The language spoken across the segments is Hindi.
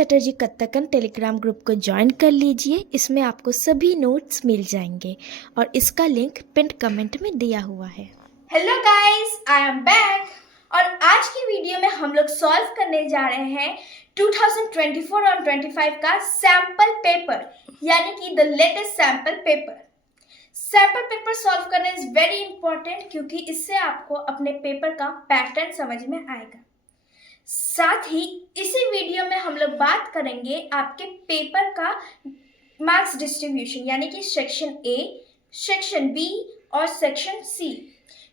चटर्जी कथकन टेलीग्राम ग्रुप को ज्वाइन कर लीजिए। इसमें आपको सभी नोट्स मिल जाएंगे और इसका लिंक पिन कमेंट में दिया हुआ है। Hello guys, I am back और आज की वीडियो में हम लोग सॉल्व करने जा रहे हैं 2024 और 25 का सैम्पल पेपर, यानी कि the latest sample paper. Sample paper solve करना इज वेरी इंपॉर्टेंट क्योंकि इससे आपको अपने पेपर का पैटर्न समझ में आएगा। साथ ही इसी वीडियो में हम लोग बात करेंगे आपके पेपर का मार्क्स डिस्ट्रीब्यूशन, यानी कि सेक्शन ए, सेक्शन बी और सेक्शन सी।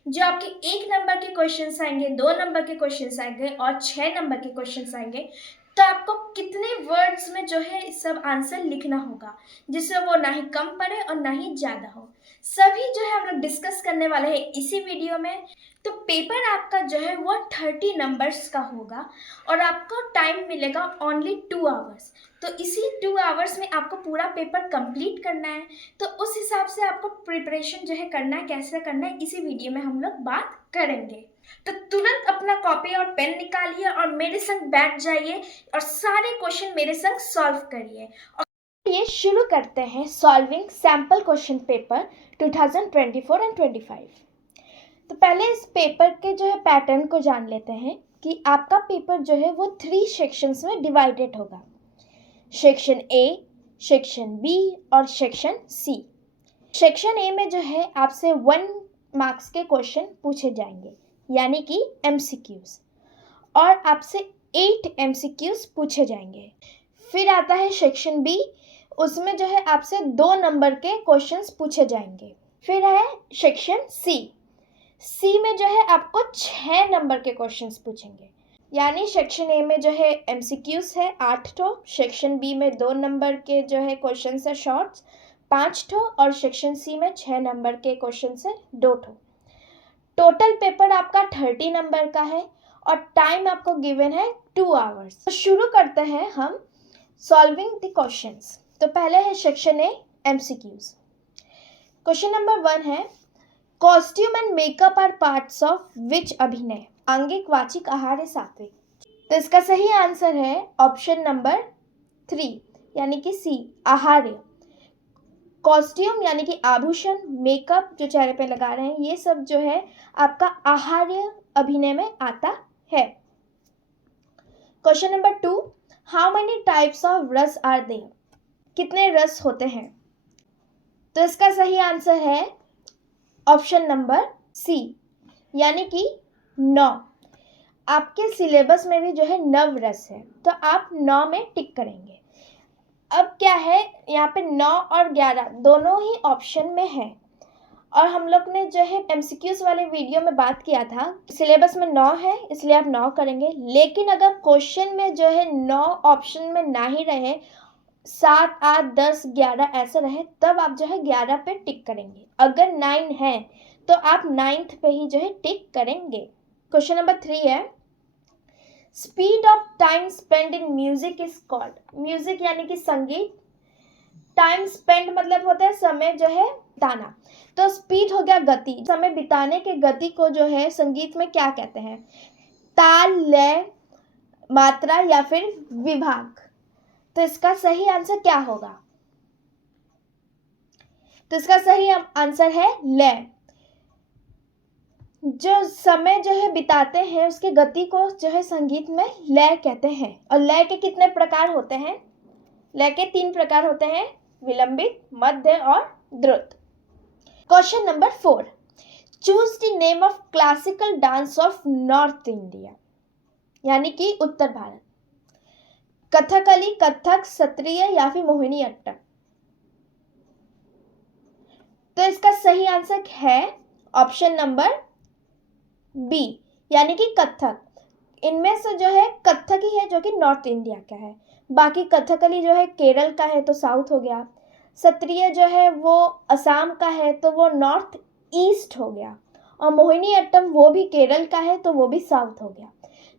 जो आपके 1 नंबर के क्वेश्चंस आएंगे, 2 नंबर के क्वेश्चंस आएंगे और 6 नंबर के क्वेश्चंस आएंगे। तो आपको कितने वर्ड्स में जो है सब आंसर लिखना होगा, जिससे वो ना ही कम पड़े और ना ही ज़्यादा हो। सभी जो है हम लोग डिस्कस करने वाले हैं इसी वीडियो में। तो पेपर आपका जो है वो 30 नंबर्स का होगा और आपको टाइम मिलेगा ओनली 2 आवर्स। तो इसी 2 आवर्स में आपको पूरा पेपर कंप्लीट करना है। तो उस हिसाब से आपको प्रिपरेशन जो है करना है, कैसे करना है, इसी वीडियो में हम लोग बात करेंगे। तो तुरंत अपना कॉपी और पेन निकालिए और मेरे संग बैठ जाइए और सारे क्वेश्चन मेरे संग सॉल्व करिए। ये शुरू करते हैं solving sample question paper 2024 and 25। तो पहले इस पेपर के जो है पैटर्न को जान लेते हैं कि आपका पेपर जो है वो 3 सेक्शंस में डिवाइडेड होगा। सेक्शन ए, सेक्शन बी और सेक्शन सी। सेक्शन ए में जो है आपसे 1 मार्क्स के क्वेश्चन पूछे जाएंगे, यानी कि MCQs, और आपसे 8 MCQs पूछे जाएंगे। फिर आता है सेक्शन बी, उसमें जो है आपसे 2 नंबर के क्वेश्चंस पूछे जाएंगे। फिर है सेक्शन सी में जो है आपको 6 नंबर के क्वेश्चंस पूछेंगे, यानी सेक्शन ए में जो है MCQs है 8 ठो, सेक्शन बी में 2 नंबर के जो है क्वेश्चंस है शॉर्ट्स 5 ठो और सेक्शन सी में 6 नंबर के क्वेश्चंस है 2 ठो। टोटल पेपर आपका 30 नंबर का है और टाइम आपको गिवन है 2 आवर्स। तो शुरू करते हैं हम सॉल्विंग द क्वेश्चंस। तो पहले है section A, MCQs। Question number 1 है, costume and makeup are parts of which अभिनय? आंगिक, वाचिक, आहार्य, सात्विक। तो इसका सही आंसर है ऑप्शन नंबर 3, यानी कि सी, आहार्य। कॉस्ट्यूम यानी कि आभूषण, मेकअप जो चेहरे पे लगा रहे हैं, ये सब जो है आपका आहार्य अभिनय में आता है। Question number 2, how many types of रस आर देयर? कितने रस होते हैं? तो इसका सही आंसर है ऑप्शन नंबर सी, यानी कि 9। आपके सिलेबस में भी जो है 9 रस है, तो आप 9 में टिक करेंगे। अब क्या है, यहाँ पे 9 और 11 दोनों ही ऑप्शन में है और हम लोग ने जो है MCQs वाले वीडियो में बात किया था, सिलेबस में 9 है इसलिए आप 9 करेंगे। लेकिन अगर क्वेश्चन में जो है 9 ऑप्शन में ना ही रहे, 7, 8, 10, 11 ऐसा रहे, तब आप जो है 11 पे टिक करेंगे। अगर 9 है तो आप 9th पे ही जो है टिक करेंगे। क्वेश्चन नंबर 3 है, speed of time spend in music is called? Music यानी कि संगीत, टाइम स्पेंड मतलब होता है समय जो है बिताना, तो स्पीड हो गया गति। समय बिताने के गति को जो है संगीत में क्या कहते हैं? ताल, लय, मात्रा या फिर विभाग। तो इसका सही आंसर क्या होगा? तो इसका सही आंसर है लय। जो समय जो है बिताते हैं उसके गति को जो है संगीत में लय कहते हैं। और लय के कितने प्रकार होते हैं? लय के 3 प्रकार होते हैं, विलंबित, मध्य और द्रुत। Question number 4, choose the name of classical dance of north India, यानी कि उत्तर भारत। कथकली, कथक, सत्रिय या फिर मोहिनी अट्टम। तो इसका सही आंसर है ऑप्शन नंबर बी, यानी कि कथक। इनमें से जो है कथक ही है जो कि नॉर्थ इंडिया का है, बाकी कथकली जो है केरल का है तो साउथ हो गया, सत्रिय जो है वो असम का है तो वो नॉर्थ ईस्ट हो गया, और मोहिनी अट्टम वो भी केरल का है तो वो भी साउथ हो गया।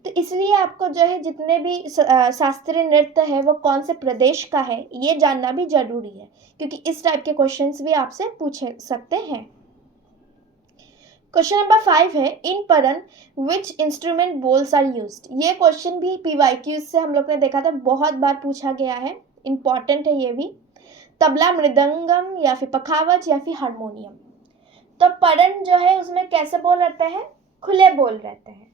तो इसलिए आपको जो है जितने भी शास्त्रीय नृत्य है वो कौन से प्रदेश का है ये जानना भी जरूरी है, क्योंकि इस टाइप के क्वेश्चंस भी आपसे पूछ सकते हैं। क्वेश्चन नंबर 5 है in paran which instrument bols are used. ये क्वेश्चन भी पीवाईक्यूज से हम लोग ने देखा था, बहुत बार पूछा गया है, इंपॉर्टेंट है ये भी। तबला, मृदंगम या फिर पखावज या फिर हारमोनियम। तो परन जो है उसमें कैसे बोल रहते हैं, खुले बोल रहते हैं।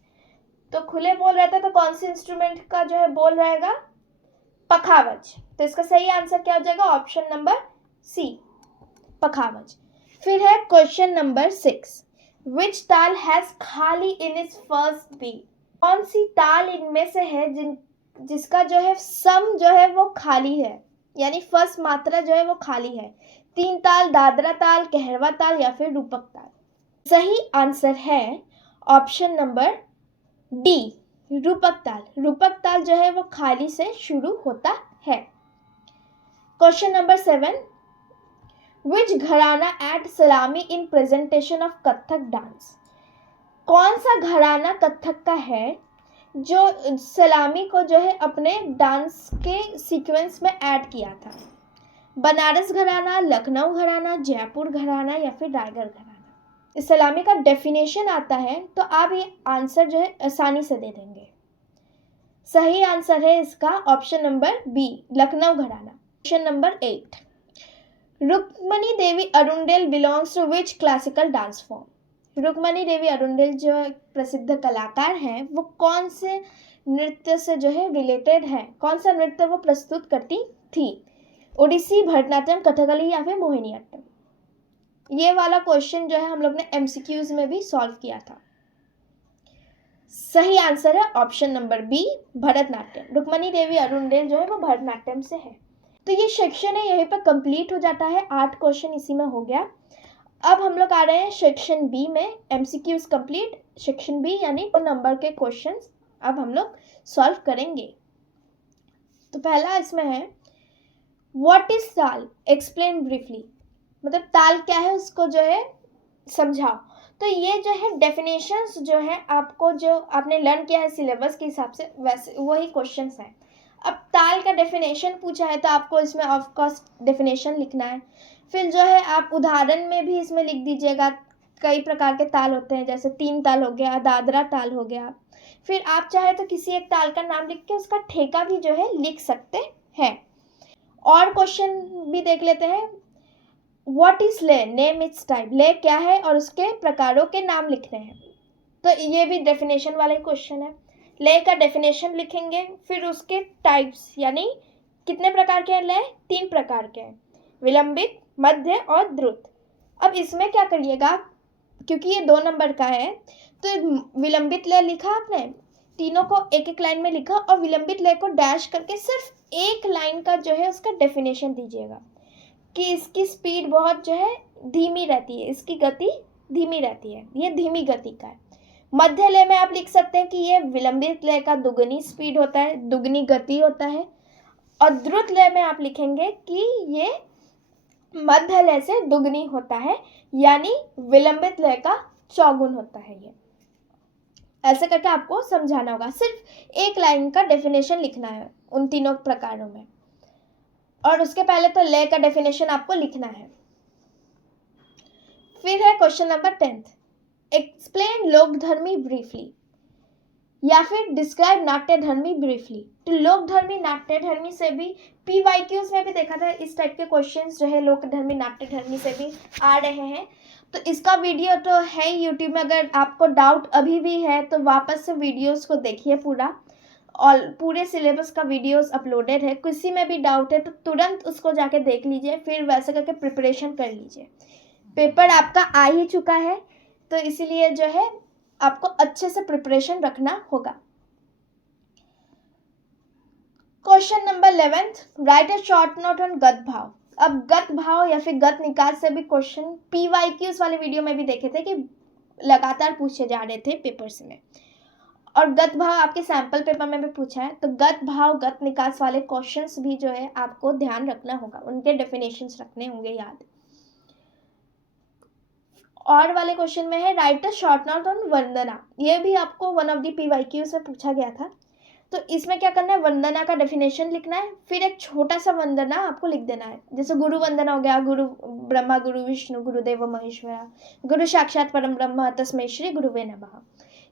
तो खुले बोल रहते हैं तो कौन सी इंस्ट्रूमेंट का जो है बोल रहेगा, पखावज। तो इसका सही आंसर क्या हो जाएगा, ऑप्शन नंबर सी, पखावज। फिर है क्वेश्चन नंबर 6, विच ताल हैज खाली इन इट्स फर्स्ट बीट। कौन सी ताल इनमें से है जिसका जो है सम जो है वो खाली है, यानी फर्स्ट मात्रा जो है वो खाली है। तीन ताल, दादरा ताल, कहरवा ताल या फिर रूपक ताल। सही आंसर है ऑप्शन नंबर डी, रूपक ताल। रूपक ताल जो है वो खाली से शुरू होता है। क्वेश्चन नंबर 7, विच घराना एट सलामी in presentation of Kathak dance. कौन सा घराना कथक का है जो सलामी को जो है अपने डांस के सीक्वेंस में ऐड किया था। बनारस घराना, लखनऊ घराना, जयपुर घराना या फिर रायगढ़ घराना। इस सलामी का डेफिनेशन आता है तो आप ये आंसर जो है आसानी से दे देंगे। सही आंसर है इसका ऑप्शन नंबर बी, लखनऊ घराना। Question number 8, Rukmini Devi Arundale belongs to which classical dance form. Rukmini Devi Arundale जो प्रसिद्ध कलाकार हैं वो कौन से नृत्य से जो है रिलेटेड है, कौन सा नृत्य वो प्रस्तुत करती थी। ओडिसी, भरतनाट्यम, कथकली या फिर मोहिनीअट्टम। ये वाला क्वेश्चन जो है हम लोग ने एमसीक्यूज में भी सॉल्व किया था। सही आंसर है option number B, Bharatanatyam. Rukmini Devi Arundale जो है वो भरतनाट्यम से है। तो ये सेक्शन है यहीं पर कंप्लीट हो जाता है, 8 क्वेश्चन इसी में हो गया। अब हम लोग आ रहे हैं सेक्शन बी में, एमसीक्यूज कंप्लीट। सेक्शन बी यानी 2 नंबर के क्वेश्चंस अब हम लोग सॉल्व करेंगे। तो पहला इसमें है व्हाट इज ताल, एक्सप्लेन ब्रीफली। मतलब ताल क्या है उसको जो है समझाओ। तो ये जो है डेफिनेशंस जो है आपको जो आपने लर्न किया है सिलेबस के हिसाब से वैसे वही क्वेश्चंस हैं। अब ताल का डेफिनेशन पूछा है तो आपको इसमें ऑफ कोर्स डेफिनेशन लिखना है। फिर जो है आप उदाहरण में भी इसमें लिख दीजिएगा। कई प्रकार के ताल होते हैं, जैसे 3 ताल हो गया, दादरा ताल हो गया। फिर आप चाहे तो किसी एक ताल का नाम लिख के उसका ठेका भी जो है लिख सकते हैं। और क्वेश्चन भी देख लेते हैं। व्हाट इज ले, नेम इट्स टाइप। ले क्या है और उसके प्रकारों के नाम लिखने हैं। तो ये भी डेफिनेशन वाला ही क्वेश्चन है। लय का डेफिनेशन लिखेंगे, फिर उसके टाइप्स यानी कितने प्रकार के हैं लय, 3 प्रकार के हैं, विलंबित, मध्य और द्रुत। अब इसमें क्या करिएगा, क्योंकि ये 2 नंबर का है तो विलंबित लय लिखा आपने, तीनों को एक एक लाइन में लिखा और विलंबित लय को डैश करके सिर्फ एक लाइन का जो है उसका डेफिनेशन दीजिएगा कि इसकी स्पीड बहुत जो है धीमी रहती है, इसकी गति धीमी रहती है, ये धीमी गति का है। मध्य लय में आप लिख सकते हैं कि ये विलंबित लय का दुगनी स्पीड होता है, दुगनी गति होता है। और द्रुत लय में आप लिखेंगे कि ये मध्य लय से दुगनी होता है, यानी विलंबित लय का चौगुन होता है। ये ऐसे करके आपको समझाना होगा, सिर्फ एक लाइन का डेफिनेशन लिखना है उन तीनों प्रकारों में। और उसके पहले तो लय का डेफिनेशन आपको लिखना है। फिर है क्वेश्चन नंबर 10, एक्सप्लेन लोकधर्मी ब्रीफली या फिर डिस्क्राइब नाट्यधर्मी ब्रीफली। तो लोकधर्मी नाट्यधर्मी से भी पीवाईक्यूज में भी देखा था, इस टाइप के क्वेश्चंस जो है लोकधर्मी नाट्यधर्मी से भी आ रहे हैं। तो इसका वीडियो तो है यूट्यूब में, अगर आपको डाउट अभी भी है तो वापस से वीडियोस को देखिए पूरा, और पूरे सिलेबस का वीडियोस अपलोडेड है। किसी में भी डाउट है तो तुरंत उसको जाके देख लीजिए, फिर वैसे करके प्रिपरेशन कर लीजिए। पेपर आपका आ ही चुका है तो इसीलिए जो है आपको अच्छे से प्रिपरेशन रखना होगा। Question number 11, right a short note on गत भाव। अब गत भाव या फिर गत निकास से भी क्वेश्चन पीवाईक्यूज वाले वीडियो में भी देखे थे कि लगातार पूछे जा रहे थे पेपर्स में, और गत भाव आपके सैंपल पेपर में भी पूछा है। तो गत भाव गत निकास वाले क्वेश्चंस भी जो है आपको ध्यान रखना होगा, उनके डेफिनेशंस रखने होंगे याद। और वाले क्वेश्चन में है write a short note on Vandana. ये भी आपको वन ऑफ द पीवाईक्यूज में पूछा गया था। तो इसमें क्या करना है, वंदना का डेफिनेशन लिखना है, फिर एक छोटा सा वंदना आपको लिख देना है। जैसे गुरु वंदना हो गया, गुरु ब्रह्मा गुरु विष्णु गुरुदेव महेश्वरा गुरु साक्षात परम ब्रह्म तस्मै श्री गुरुवे नमः।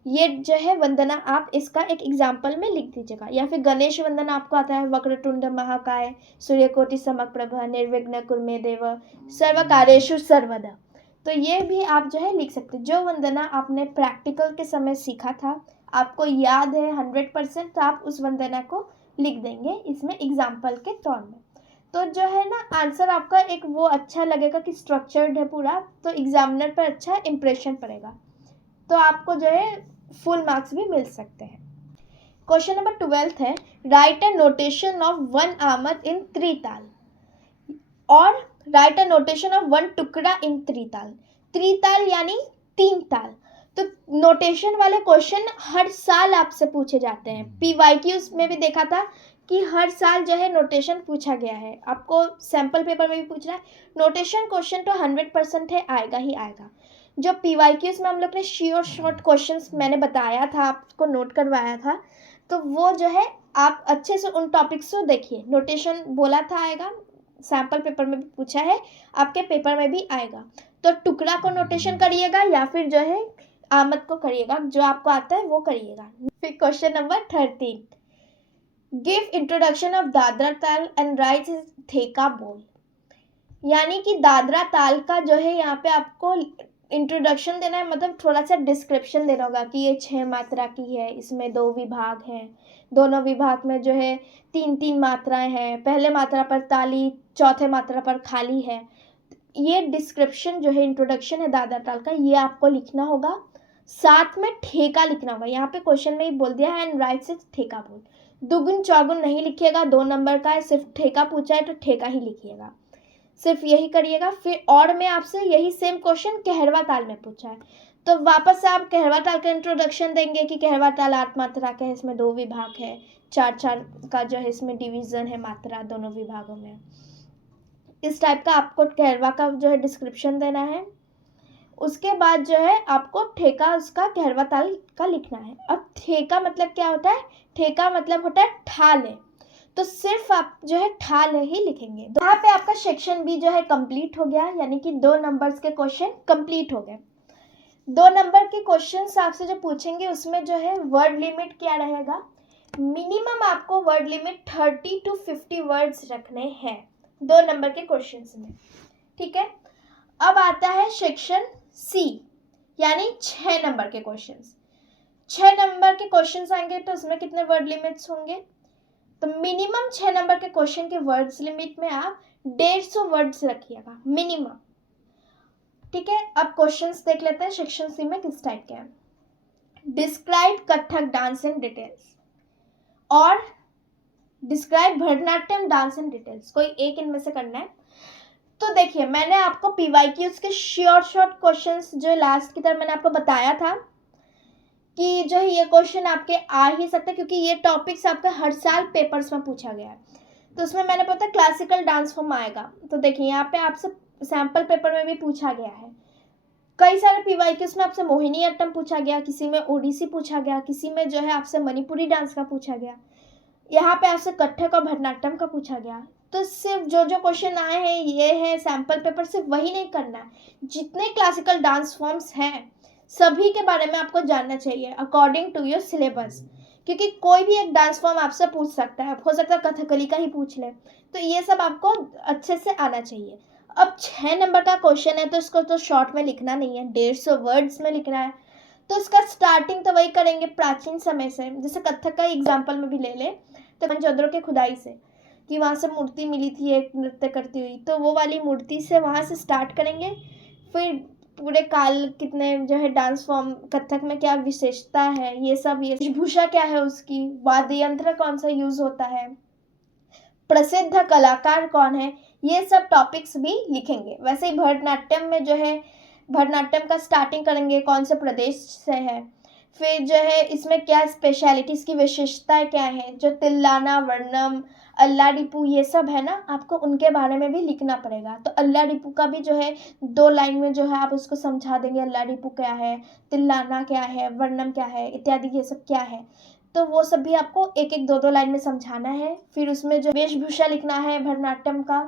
ये जो है वंदना आप इसका एक एग्जाम्पल में लिख दीजिएगा। या फिर गणेश वंदना आपको आता है, वक्रतुंड महाकाय सूर्यकोटि समप्रभ निर्विघ्न कुरु देव सर्व कार्येषु सर्वदा। तो ये भी आप जो है लिख सकते हैं। जो वंदना आपने प्रैक्टिकल के समय सीखा था, आपको याद है 100%, तो आप उस वंदना को लिख देंगे इसमें एग्जाम्पल के तौर में। तो जो है ना आंसर आपका एक वो अच्छा लगेगा कि स्ट्रक्चर्ड है पूरा, तो एग्जामिनर पर अच्छा इंप्रेशन पड़ेगा, तो आपको जो है फुल मार्क्स भी मिल सकते हैं। क्वेश्चन नंबर 12 है, write a notation of one आमद इन त्रिताल और right a notation of one टुकड़ा इन त्रिताल। त्रिताल यानी 3 ताल। तो नोटेशन वाले क्वेश्चन हर साल आपसे पूछे जाते हैं। पीवाईक्यूज में भी देखा था कि हर साल जो है नोटेशन पूछा गया है, आपको सैम्पल पेपर में भी पूछ रहा है। नोटेशन क्वेश्चन तो 100% है, आएगा ही आएगा। जो पीवाईक्यूज में हम लोग ने शॉर्ट क्वेश्चंस मैंने बताया था, आपको नोट करवाया था, तो वो जो है आप अच्छे से उन टॉपिक्स को देखिए। नोटेशन बोला था आएगा, सैम्पल पेपर में भी पूछा है, आपके पेपर में भी आएगा। तो टुकड़ा को नोटेशन करिएगा या फिर जो है आमद को करिएगा, जो आपको आता है वो करिएगा। फिर question number 13, give introduction of Dadra ताल एंड राइट थेका बोल। यानी कि दादरा ताल का जो है यहाँ पे आपको इंट्रोडक्शन देना है, मतलब थोड़ा सा डिस्क्रिप्शन देना होगा कि ये 6 मात्रा की है, इसमें 2 विभाग हैं, दोनों विभाग में जो है 3-3 मात्राएं हैं, पहले मात्रा पर ताली, चौथे मात्रा पर खाली है। ये डिस्क्रिप्शन जो है, इंट्रोडक्शन है दादरा ताल का, ये आपको लिखना होगा। साथ में ठेका लिखना होगा। यहाँ पे क्वेश्चन में ही बोल दिया है एंड राइट से ठेका बोल। दुगुन चौगुन नहीं लिखिएगा, 2 नंबर का है, सिर्फ ठेका पूछा है तो ठेका ही लिखिएगा, सिर्फ यही करिएगा। फिर और में आपसे यही सेम क्वेश्चन कहरवा ताल में पूछा है, तो वापस से आप कहरवा ताल का इंट्रोडक्शन देंगे कि कहरवा ताल 8 मात्रा का है, इसमें 2 विभाग है, 4-4 का जो है इसमें डिवीज़न है मात्रा दोनों विभागों में। इस टाइप का आपको कहरवा का जो है डिस्क्रिप्शन देना है। उसके बाद जो है आपको ठेका उसका कहरवा ताल का लिखना है। अब ठेका मतलब क्या होता है, ठेका मतलब होता है ठाल है, तो सिर्फ आप जो है ठाल ही लिखेंगे। यहाँ पे आपका सेक्शन भी जो है कंप्लीट हो गया, यानी कि 2 नंबर्स के क्वेश्चन कंप्लीट हो गए। 2 नंबर के क्वेश्चन आपसे जो पूछेंगे उसमें जो है वर्ड लिमिट क्या रहेगा, मिनिमम आपको वर्ड लिमिट 30 to 50 वर्ड्स रखने हैं 2 नंबर के क्वेश्चन में, ठीक है। अब आता है सेक्शन सी, यानी 6 नंबर के क्वेश्चंस। 6 नंबर के क्वेश्चंस आएंगे तो उसमें कितने वर्ड लिमिट्स होंगे, तो मिनिमम 6 नंबर के क्वेश्चन के वर्ड्स लिमिट में आप 150 वर्ड्स रखिएगा मिनिमम, ठीक है। अब क्वेश्चंस देख लेते हैं सेक्शन सी में किस टाइप के हैं। Describe Kathak dance in details और describe Bharatanatyam dance in details, कोई एक इनमें से करना है। तो देखिए, मैंने आपको पीवाईक्यूज के शॉर्ट क्वेश्चंस जो लास्ट की तरह मैंने आपको बताया था कि जो है ये क्वेश्चन आपके आ ही सकते हैं, क्योंकि ये टॉपिक्स आपके हर साल पेपर्स में पूछा गया है। तो उसमें मैंने पता क्लासिकल डांस फॉर्म आएगा, तो देखिए यहाँ पे आपसे सैम्पल पेपर में भी पूछा गया है। कई सारे पीवाईक्यूज में आपसे मोहिनी अट्टम पूछा गया, किसी में ओडिसी पूछा गया, किसी में जो है आपसे मणिपुरी डांस का पूछा गया, यहाँ पे आपसे कथक और भरतनाट्यम का पूछा गया। तो सिर्फ जो जो क्वेश्चन आए हैं ये है सैम्पल पेपर, सिर्फ वही नहीं करना है, जितने क्लासिकल डांस फॉर्म्स हैं सभी के बारे में आपको जानना चाहिए अकॉर्डिंग टू योर सिलेबस, क्योंकि कोई भी एक डांस फॉर्म आपसे पूछ सकता है, हो सकता है कथकली का ही पूछ ले, तो ये सब आपको अच्छे से आना चाहिए। अब 6 नंबर का क्वेश्चन है तो इसको तो शॉर्ट में लिखना नहीं है, 150 वर्ड्स में लिखना है। तो इसका स्टार्टिंग तो वही करेंगे प्राचीन समय से, जैसे कथक का एग्जाम्पल में भी ले ले तो मोहनजोदड़ो के खुदाई से, कि वहाँ से मूर्ति मिली थी एक नृत्य करती हुई, तो वो वाली मूर्ति से वहाँ से स्टार्ट करेंगे। फिर पूरे काल कितने जो है डांस फॉर्म, कथक में क्या विशेषता है, ये सब, ये वेशभूषा क्या है उसकी, वाद्य यंत्र कौन सा यूज होता है, प्रसिद्ध कलाकार कौन है, ये सब टॉपिक्स भी लिखेंगे। वैसे ही भरतनाट्यम में जो है भरतनाट्यम का स्टार्टिंग करेंगे कौन से प्रदेश से है, फिर जो है इसमें क्या स्पेशलिटीज़ की विशेषताएं क्या है, जो तिल्लाना, वर्णम, अल्लाडिपू ये सब है ना, आपको उनके बारे में भी लिखना पड़ेगा। तो अल्लाडिपू का भी जो है 2 लाइन में जो है आप उसको समझा देंगे, अल्लाडिपू क्या है, तिल्लाना क्या है, वर्णम क्या है, इत्यादि ये सब क्या है। तो वो सब भी आपको एक एक दो दो लाइन में समझाना है। फिर उसमें जो वेशभूषा लिखना है भरतनाट्यम का,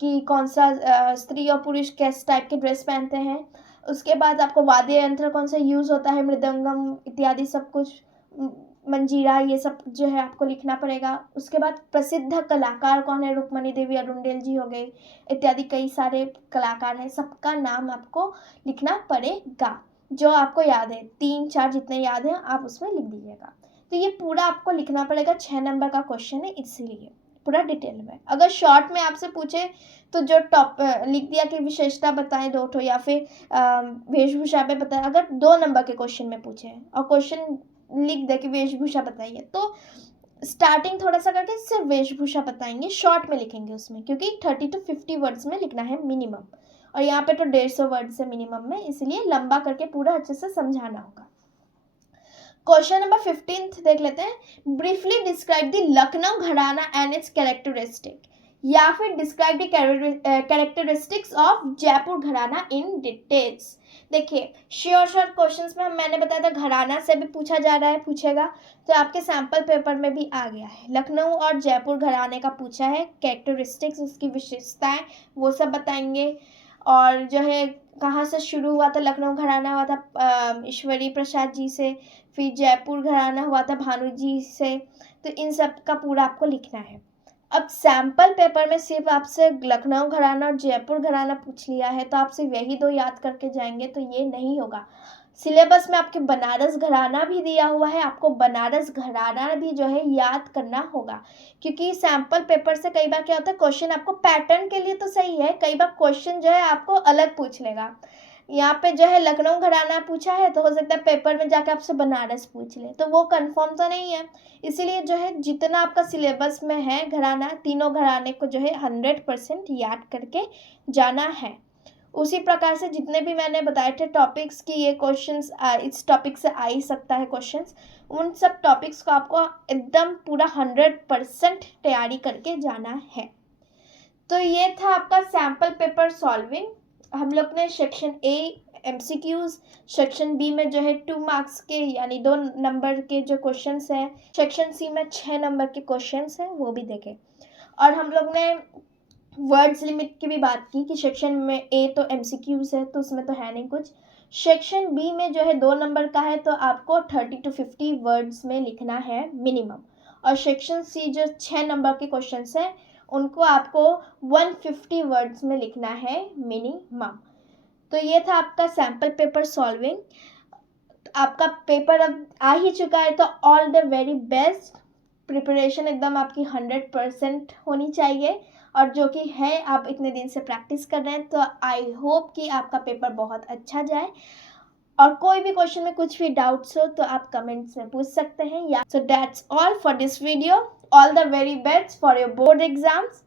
कि कौन सा स्त्री और पुरुष किस टाइप के ड्रेस पहनते हैं। उसके बाद आपको वाद्य यंत्र कौन सा यूज़ होता है, मृदंगम इत्यादि सब कुछ, मंजीरा, ये सब जो है आपको लिखना पड़ेगा। उसके बाद प्रसिद्ध कलाकार कौन है, रुक्मणी देवी, अरुणडेल जी हो गए, इत्यादि कई सारे कलाकार हैं, सबका नाम आपको लिखना पड़ेगा। जो आपको याद है 3-4 जितने याद हैं आप उसमें लिख दीजिएगा। तो ये पूरा आपको लिखना पड़ेगा, 6 नंबर का क्वेश्चन है इसीलिए पूरा डिटेल में। अगर शॉर्ट में आपसे पूछे तो जो टॉप लिख दिया कि विशेषता बताएं 2 ठो, या फिर वेशभूषा पे बताएं। अगर 2 नंबर के क्वेश्चन में पूछे और क्वेश्चन लिख दे कि वेशभूषा बताइए, तो स्टार्टिंग थोड़ा सा करके सिर्फ वेशभूषा बताएंगे, शॉर्ट में लिखेंगे उसमें, क्योंकि 30 to 50 वर्ड्स में लिखना है मिनिमम, और यहाँ पे तो 150 वर्ड्स है मिनिमम में, इसलिए लंबा करके पूरा अच्छे से समझाना होगा। क्वेश्चन नंबर 15 देख लेते हैं। ब्रीफली डिस्क्राइब द लखनऊ घराना एंड इट्स कैरेक्टरिस्टिक, या फिर describe the characteristics of Jaipur घराना इन डिटेल्स। देखिए शॉर्ट क्वेश्चंस में मैंने बताया था घराना से भी पूछा जा रहा है, पूछेगा, तो आपके सैम्पल पेपर में भी आ गया है। लखनऊ और जयपुर घराने का पूछा है, कैरेक्टरिस्टिक्स उसकी विशेषताएं वो सब बताएंगे। और जो है कहाँ से शुरू हुआ था, लखनऊ घराना हुआ था ईश्वरी प्रसाद जी से, फिर जयपुर घराना हुआ था भानु जी से, तो इन सब का पूरा आपको लिखना है। अब सैम्पल पेपर में सिर्फ आपसे लखनऊ घराना और जयपुर घराना पूछ लिया है, तो आप सिर्फ यही 2 याद करके जाएंगे तो ये नहीं होगा। सिलेबस में आपके बनारस घराना भी दिया हुआ है, आपको बनारस घराना भी जो है याद करना होगा, क्योंकि सैम्पल पेपर से कई बार क्या होता है, क्वेश्चन आपको पैटर्न के लिए तो सही है, कई बार क्वेश्चन जो है आपको अलग पूछ लेगा। यहाँ पे जो है लखनऊ घराना पूछा है, तो हो सकता है पेपर में जाके आपसे बनारस पूछ ले, तो वो कंफर्म तो नहीं है। इसीलिए जो है जितना आपका सिलेबस में है घराना, तीनों घराने को जो है 100% याद करके जाना है। उसी प्रकार से जितने भी मैंने बताए थे टॉपिक्स की, ये क्वेश्चंस इस टॉपिक से आ ही सकता है क्वेश्चंस, उन सब टॉपिक्स को आपको एकदम पूरा 100% तैयारी करके जाना है। तो ये था आपका सैम्पल पेपर सॉल्विंग। हम लोग ने section A MCQs, section B में जो है 2 मार्क्स के यानी 2 नंबर के जो क्वेश्चंस हैं, सेक्शन सी में 6 नंबर के क्वेश्चंस हैं, वो भी देखे। और हम लोग ने वर्ड्स लिमिट की भी बात की कि सेक्शन में ए तो MCQs है, तो उसमें तो है नहीं कुछ। सेक्शन बी में जो है 2 नंबर का है, तो आपको 30 to 50 वर्ड्स में लिखना है मिनिमम। और सेक्शन सी जो 6 नंबर के क्वेश्चंस हैं, उनको आपको 150 वर्ड्स में लिखना है मिनिमम। तो ये था आपका सैम्पल पेपर सॉल्विंग। आपका पेपर अब आ ही चुका है, तो all the very best. Preparation एकदम आपकी 100% होनी चाहिए, और जो कि है आप इतने दिन से प्रैक्टिस कर रहे हैं, तो आई होप कि आपका पेपर बहुत अच्छा जाए। और कोई भी क्वेश्चन में कुछ भी डाउट्स हो तो आप कमेंट्स में पूछ सकते हैं। या so that's all for this video. All the very best for your board exams.